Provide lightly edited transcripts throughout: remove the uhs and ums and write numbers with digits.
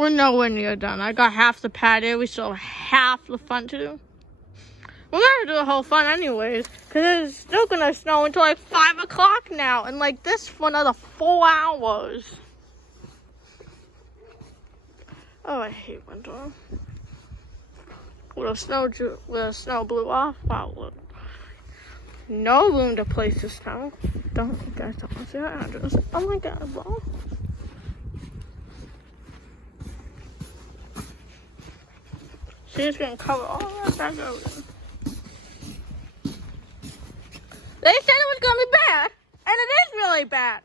We're nowhere near done. I got half the patio. We still have half the fun to do. We're gonna do the whole fun anyways, because it's still gonna snow until like 5 o'clock now, and like this for another 4 hours. Oh, I hate winter. With the snow blew off. Wow, look. No room to place the snow. Don't you guys don't see our address. Oh my god, bro. She's gonna cover all that back over there. They said it was gonna be bad, and it is really bad.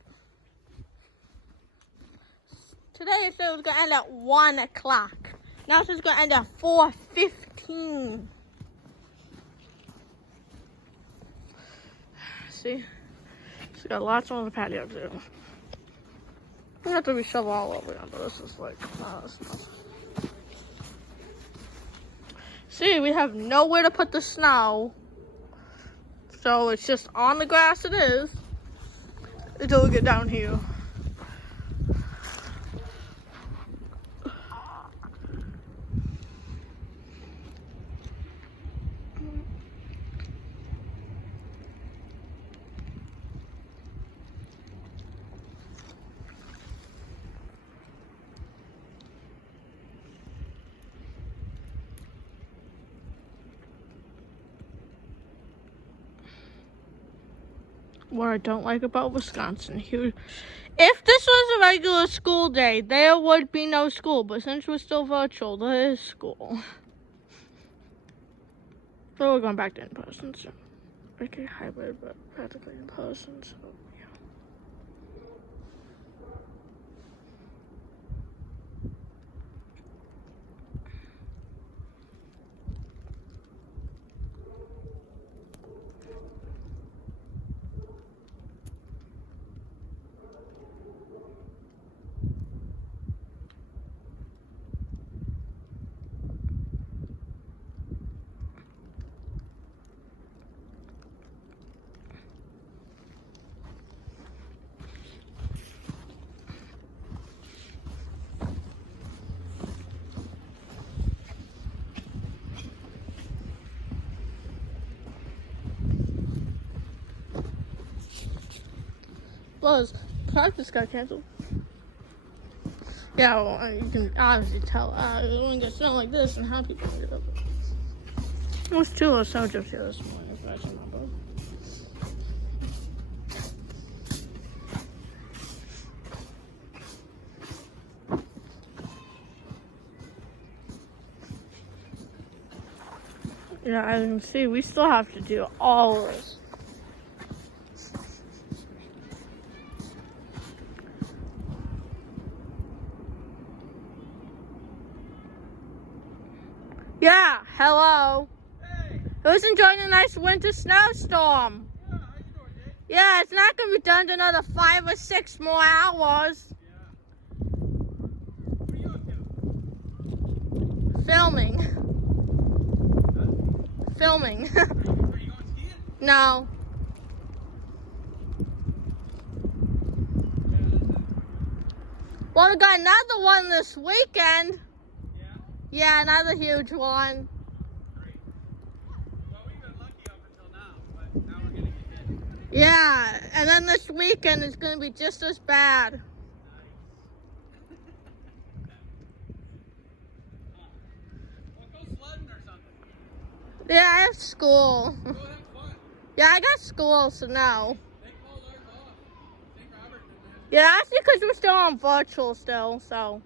Today it said it was gonna end at 1 o'clock. Now it's gonna end at 4:15. See? She's got lots on the patio too. We have to reshovel all over it, but this is like, snow. See, we have nowhere to put the snow. So it's just on the grass it is. Until we get down here. What I don't like about Wisconsin, if this was a regular school day, there would be no school. But since we're still virtual, there is school. So we're going back to in-person soon. Okay, hybrid, but practically in person, so yeah. Well, practice got canceled. Yeah, well, you can obviously tell when it gets snow like this and how people get up. There was 2 little snow drifts here this morning, if I remember. Yeah, as you can see, we still have to do all of this. Yeah, hello. Hey. Who's enjoying a nice winter snowstorm? Yeah, how you doing, Jake? Yeah, it's not going to be done in another 5 or 6 more hours. Yeah. What are you up to? Filming. Huh? Filming. Are you going skiing? No. Yeah, that's it. Well, we got another one this weekend. Yeah? Yeah, another huge one. Great. Well, we've been lucky up until now, but now we're getting it hit. Yeah, and then this weekend is going to be just as bad. Nice. Well, go sledding or something. Yeah, I have school. Go have fun. Yeah, I got school, so no. They called ours off. St. Robert did this. Yeah, that's because we're still on virtual still, so.